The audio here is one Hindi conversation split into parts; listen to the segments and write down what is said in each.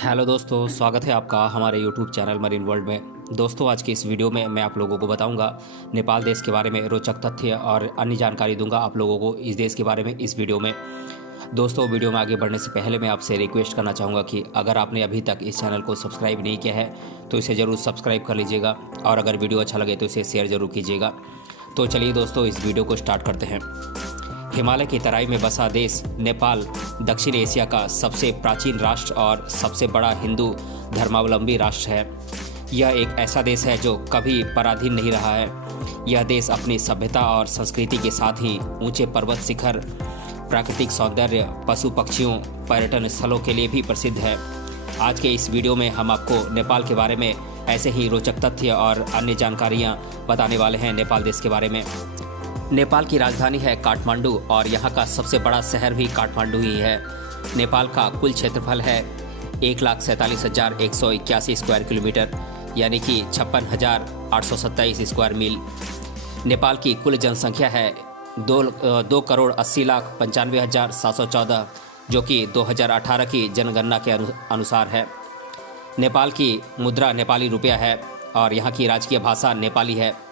हेलो दोस्तों, स्वागत है आपका हमारे यूट्यूब चैनल मरीन वर्ल्ड में। दोस्तों, आज की इस वीडियो में मैं आप लोगों को बताऊंगा नेपाल देश के बारे में रोचक तथ्य और अन्य जानकारी दूंगा आप लोगों को इस देश के बारे में इस वीडियो में। दोस्तों, वीडियो में आगे बढ़ने से पहले मैं आपसे रिक्वेस्ट करना चाहूँगा कि अगर आपने अभी तक इस चैनल को सब्सक्राइब नहीं किया है तो इसे ज़रूर सब्सक्राइब कर लीजिएगा और अगर वीडियो अच्छा लगे तो इसे शेयर ज़रूर कीजिएगा। तो चलिए दोस्तों, इस वीडियो को स्टार्ट करते हैं। हिमालय की तराई में बसा देश नेपाल दक्षिण एशिया का सबसे प्राचीन राष्ट्र और सबसे बड़ा हिंदू धर्मावलंबी राष्ट्र है। यह एक ऐसा देश है जो कभी पराधीन नहीं रहा है। यह देश अपनी सभ्यता और संस्कृति के साथ ही ऊंचे पर्वत शिखर, प्राकृतिक सौंदर्य, पशु पक्षियों, पर्यटन स्थलों के लिए भी प्रसिद्ध है। आज के इस वीडियो में हम आपको नेपाल के बारे में ऐसे ही रोचक तथ्य और अन्य जानकारियाँ बताने वाले हैं नेपाल देश के बारे में। नेपाल की राजधानी है काठमांडू और यहाँ का सबसे बड़ा शहर भी काठमांडू ही है। नेपाल का कुल क्षेत्रफल है 1,47,181 स्क्वायर किलोमीटर यानी कि 56,827 स्क्वायर मील। नेपाल की कुल जनसंख्या है 2,80,95,714 जो कि 2018 की जनगणना के अनुसार है। नेपाल की मुद्रा नेपाली रुपया है और यहाँ की राजकीय भाषा नेपाली है।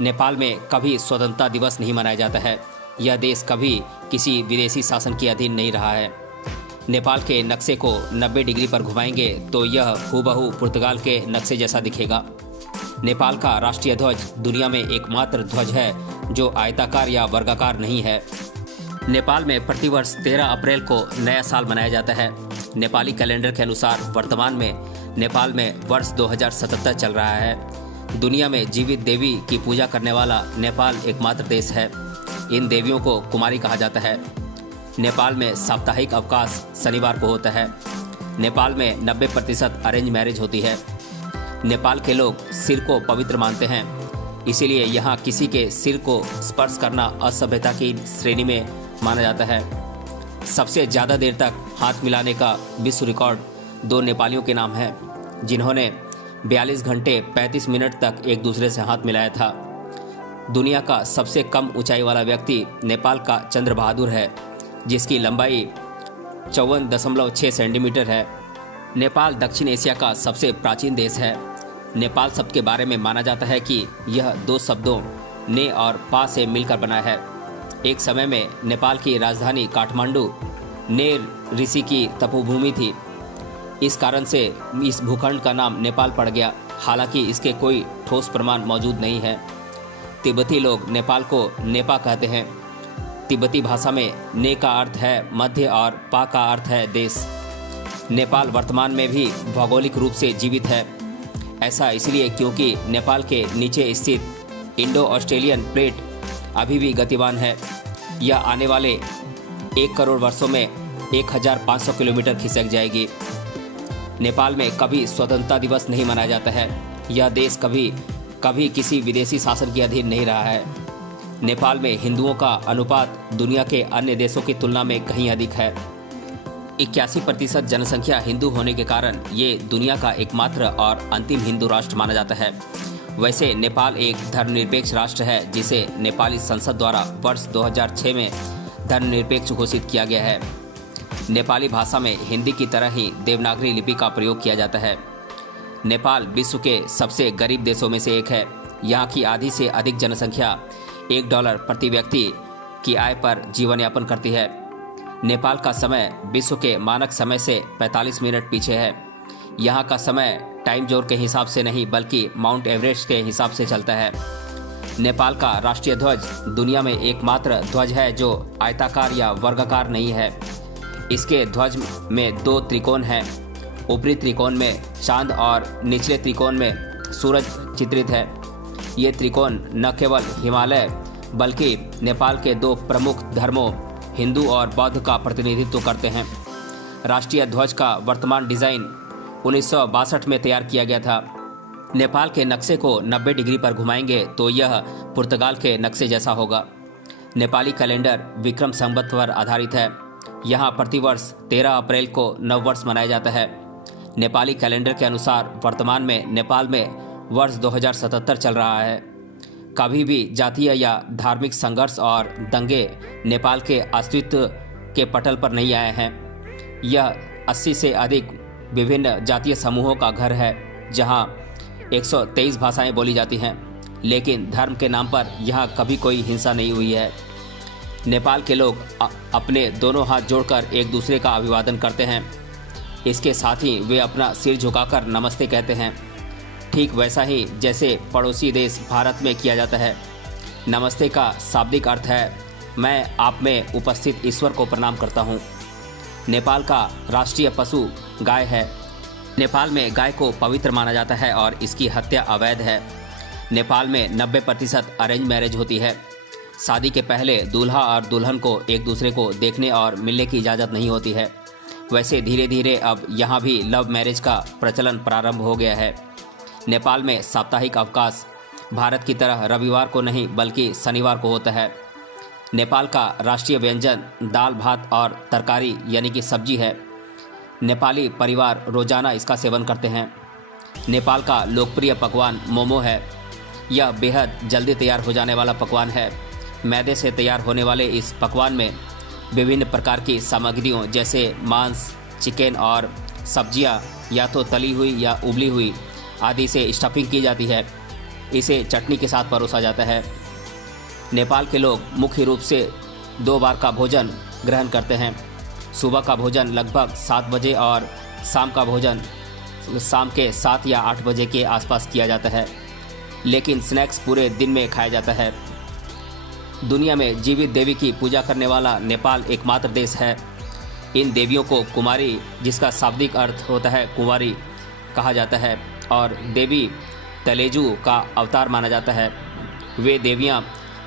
नेपाल में कभी स्वतंत्रता दिवस नहीं मनाया जाता है। यह देश कभी किसी विदेशी शासन के अधीन नहीं रहा है। नेपाल के नक्शे को 90 डिग्री पर घुमाएंगे तो यह हूबहू पुर्तगाल के नक्शे जैसा दिखेगा। नेपाल का राष्ट्रीय ध्वज दुनिया में एकमात्र ध्वज है जो आयताकार या वर्गाकार नहीं है। नेपाल में प्रतिवर्ष 13 अप्रैल को नया साल मनाया जाता है। नेपाली कैलेंडर के अनुसार वर्तमान में नेपाल में वर्ष 2077 चल रहा है। दुनिया में जीवित देवी की पूजा करने वाला नेपाल एकमात्र देश है। इन देवियों को कुमारी कहा जाता है। नेपाल में साप्ताहिक अवकाश शनिवार को होता है। नेपाल में 90% अरेंज मैरिज होती है। नेपाल के लोग सिर को पवित्र मानते हैं, इसीलिए यहाँ किसी के सिर को स्पर्श करना असभ्यता की श्रेणी में माना जाता है। सबसे ज़्यादा देर तक हाथ मिलाने का विश्व रिकॉर्ड 2 नेपालियों के नाम है जिन्होंने 42 घंटे 35 मिनट तक एक दूसरे से हाथ मिलाया था। दुनिया का सबसे कम ऊंचाई वाला व्यक्ति नेपाल का चंद्र बहादुर है जिसकी लंबाई 54.6 सेंटीमीटर है। नेपाल दक्षिण एशिया का सबसे प्राचीन देश है। नेपाल शब्द के बारे में माना जाता है कि यह 2 शब्दों ने और पा से मिलकर बना है। एक समय में नेपाल की राजधानी काठमांडू ने ऋषि की तपोभूमि थी। इस कारण से इस भूखंड का नाम नेपाल पड़ गया। हालांकि इसके कोई ठोस प्रमाण मौजूद नहीं है। तिब्बती लोग नेपाल को नेपा कहते हैं। तिब्बती भाषा में ने का अर्थ है मध्य और पा का अर्थ है देश। नेपाल वर्तमान में भी भौगोलिक रूप से जीवित है। ऐसा इसलिए क्योंकि नेपाल के नीचे स्थित इंडो ऑस्ट्रेलियन प्लेट अभी भी गतिमान है। यह आने वाले 1 करोड़ वर्षों में 1,500 किलोमीटर खिसक जाएगी। नेपाल में कभी स्वतंत्रता दिवस नहीं मनाया जाता है। यह देश कभी किसी विदेशी शासन के अधीन नहीं रहा है। नेपाल में हिंदुओं का अनुपात दुनिया के अन्य देशों की तुलना में कहीं अधिक है। 81% जनसंख्या हिंदू होने के कारण ये दुनिया का एकमात्र और अंतिम हिंदू राष्ट्र माना जाता है। वैसे नेपाल एक धर्मनिरपेक्ष राष्ट्र है जिसे नेपाली संसद द्वारा वर्ष 2006 में धर्मनिरपेक्ष घोषित किया गया है। नेपाली भाषा में हिंदी की तरह ही देवनागरी लिपि का प्रयोग किया जाता है। नेपाल विश्व के सबसे गरीब देशों में से एक है। यहाँ की आधी से अधिक जनसंख्या $1 प्रति व्यक्ति की आय पर जीवन यापन करती है। नेपाल का समय विश्व के मानक समय से 45 मिनट पीछे है। यहाँ का समय टाइम जोन के हिसाब से नहीं बल्कि माउंट एवरेस्ट के हिसाब से चलता है। नेपाल का राष्ट्रीय ध्वज दुनिया में एकमात्र ध्वज है जो आयताकार या वर्गाकार नहीं है। इसके ध्वज में 2 त्रिकोण हैं। ऊपरी त्रिकोण में चांद और निचले त्रिकोण में सूरज चित्रित है। ये त्रिकोण न केवल हिमालय बल्कि नेपाल के 2 प्रमुख धर्मों हिंदू और बौद्ध का प्रतिनिधित्व करते हैं। राष्ट्रीय ध्वज का वर्तमान डिज़ाइन 1962 में तैयार किया गया था। नेपाल के नक्शे को 90 डिग्री पर घुमाएंगे तो यह पुर्तगाल के नक्शे जैसा होगा। नेपाली कैलेंडर विक्रम संवत पर आधारित है। यहाँ प्रतिवर्ष 13 अप्रैल को नववर्ष मनाया जाता है। नेपाली कैलेंडर के अनुसार वर्तमान में नेपाल में वर्ष 2077 चल रहा है। कभी भी जातीय या धार्मिक संघर्ष और दंगे नेपाल के अस्तित्व के पटल पर नहीं आए हैं। यह 80 से अधिक विभिन्न जातीय समूहों का घर है जहां 123 भाषाएं बोली जाती हैं, लेकिन धर्म के नाम पर यहां कभी कोई हिंसा नहीं हुई है। नेपाल के लोग अपने दोनों हाथ जोड़कर एक दूसरे का अभिवादन करते हैं। इसके साथ ही वे अपना सिर झुकाकर नमस्ते कहते हैं, ठीक वैसा ही जैसे पड़ोसी देश भारत में किया जाता है। नमस्ते का शाब्दिक अर्थ है मैं आप में उपस्थित ईश्वर को प्रणाम करता हूँ। नेपाल का राष्ट्रीय पशु गाय है। नेपाल में गाय को पवित्र माना जाता है और इसकी हत्या अवैध है। नेपाल में 90% अरेंज मैरिज होती है। शादी के पहले दूल्हा और दुल्हन को एक दूसरे को देखने और मिलने की इजाज़त नहीं होती है। वैसे धीरे धीरे अब यहाँ भी लव मैरिज का प्रचलन प्रारंभ हो गया है। नेपाल में साप्ताहिक अवकाश भारत की तरह रविवार को नहीं बल्कि शनिवार को होता है। नेपाल का राष्ट्रीय व्यंजन दाल भात और तरकारी यानी कि सब्जी है। नेपाली परिवार रोजाना इसका सेवन करते हैं। नेपाल का लोकप्रिय पकवान मोमो है। यह बेहद जल्दी तैयार हो जाने वाला पकवान है। मैदे से तैयार होने वाले इस पकवान में विभिन्न प्रकार की सामग्रियों जैसे मांस, चिकन और सब्जियां या तो तली हुई या उबली हुई आदि से स्टफिंग की जाती है। इसे चटनी के साथ परोसा जाता है। नेपाल के लोग मुख्य रूप से 2 बार का भोजन ग्रहण करते हैं। सुबह का भोजन लगभग 7 बजे और शाम का भोजन शाम के 7 या 8 बजे के आसपास किया जाता है, लेकिन स्नैक्स पूरे दिन में खाया जाता है। दुनिया में जीवित देवी की पूजा करने वाला नेपाल एकमात्र देश है। इन देवियों को कुमारी, जिसका शाब्दिक अर्थ होता है कुंवारी, कहा जाता है और देवी तलेजू का अवतार माना जाता है। वे देवियां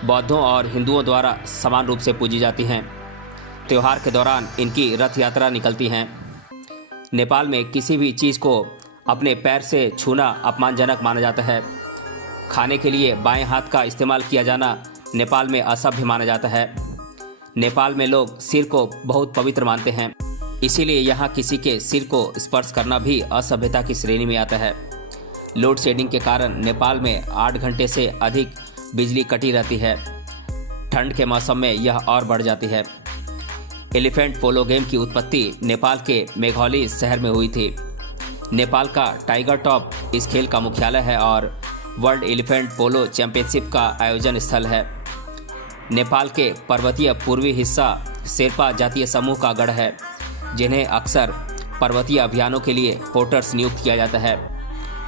बौद्धों और हिंदुओं द्वारा समान रूप से पूजी जाती हैं। त्यौहार के दौरान इनकी रथ यात्रा निकलती हैं। नेपाल में किसी भी चीज़ को अपने पैर से छूना अपमानजनक माना जाता है। खाने के लिए बाएं हाथ का इस्तेमाल किया जाना नेपाल में असभ्य माना जाता है। नेपाल में लोग सिर को बहुत पवित्र मानते हैं, इसीलिए यहाँ किसी के सिर को स्पर्श करना भी असभ्यता की श्रेणी में आता है। लोड शेडिंग के कारण नेपाल में 8 घंटे से अधिक बिजली कटी रहती है। ठंड के मौसम में यह और बढ़ जाती है। एलिफेंट पोलो गेम की उत्पत्ति नेपाल के मेघौली शहर में हुई थी। नेपाल का टाइगर टॉप इस खेल का मुख्यालय है और वर्ल्ड एलिफेंट पोलो चैंपियनशिप का आयोजन स्थल है। नेपाल के पर्वतीय पूर्वी हिस्सा शेरपा जातीय समूह का गढ़ है, जिन्हें अक्सर पर्वतीय अभियानों के लिए पोर्टर्स नियुक्त किया जाता है।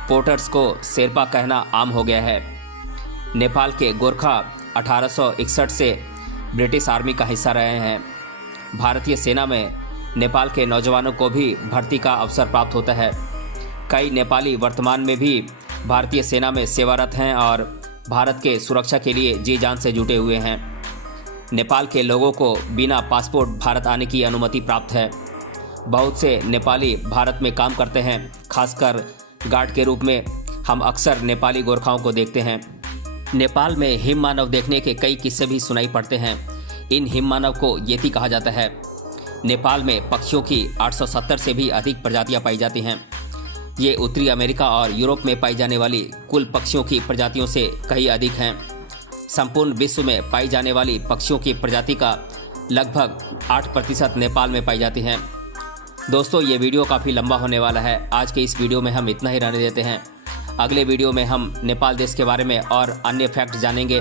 पोर्टर्स को शेरपा कहना आम हो गया है। नेपाल के गोरखा 1861 से ब्रिटिश आर्मी का हिस्सा रहे हैं। भारतीय सेना में नेपाल के नौजवानों को भी भर्ती का अवसर प्राप्त होता है। कई नेपाली वर्तमान में भी भारतीय सेना में सेवारत हैं और भारत के सुरक्षा के लिए जी जान से जुटे हुए हैं। नेपाल के लोगों को बिना पासपोर्ट भारत आने की अनुमति प्राप्त है। बहुत से नेपाली भारत में काम करते हैं। खासकर गार्ड के रूप में हम अक्सर नेपाली गोरखाओं को देखते हैं। नेपाल में हिम मानव देखने के कई किस्से भी सुनाई पड़ते हैं। इन हिम मानव को येती कहा जाता है। नेपाल में पक्षियों की 870 से भी अधिक प्रजातियां पाई जाती हैं। ये उत्तरी अमेरिका और यूरोप में पाई जाने वाली कुल पक्षियों की प्रजातियों से कहीं अधिक हैं। संपूर्ण विश्व में पाई जाने वाली पक्षियों की प्रजाति का लगभग 8% नेपाल में पाई जाती हैं। दोस्तों, ये वीडियो काफ़ी लंबा होने वाला है। आज के इस वीडियो में हम इतना ही रहने देते हैं। अगले वीडियो में हम नेपाल देश के बारे में और अन्य फैक्ट जानेंगे।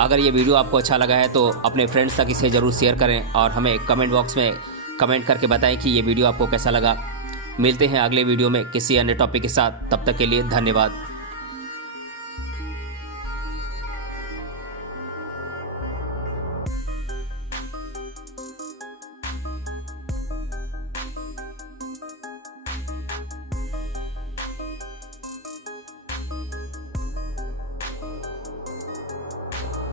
अगर ये वीडियो आपको अच्छा लगा है तो अपने फ्रेंड्स तक इसे ज़रूर शेयर करें और हमें कमेंट बॉक्स में कमेंट करके बताएं कि ये वीडियो आपको कैसा लगा। मिलते हैं अगले वीडियो में किसी अन्य टॉपिक के साथ। तब तक के लिए धन्यवाद।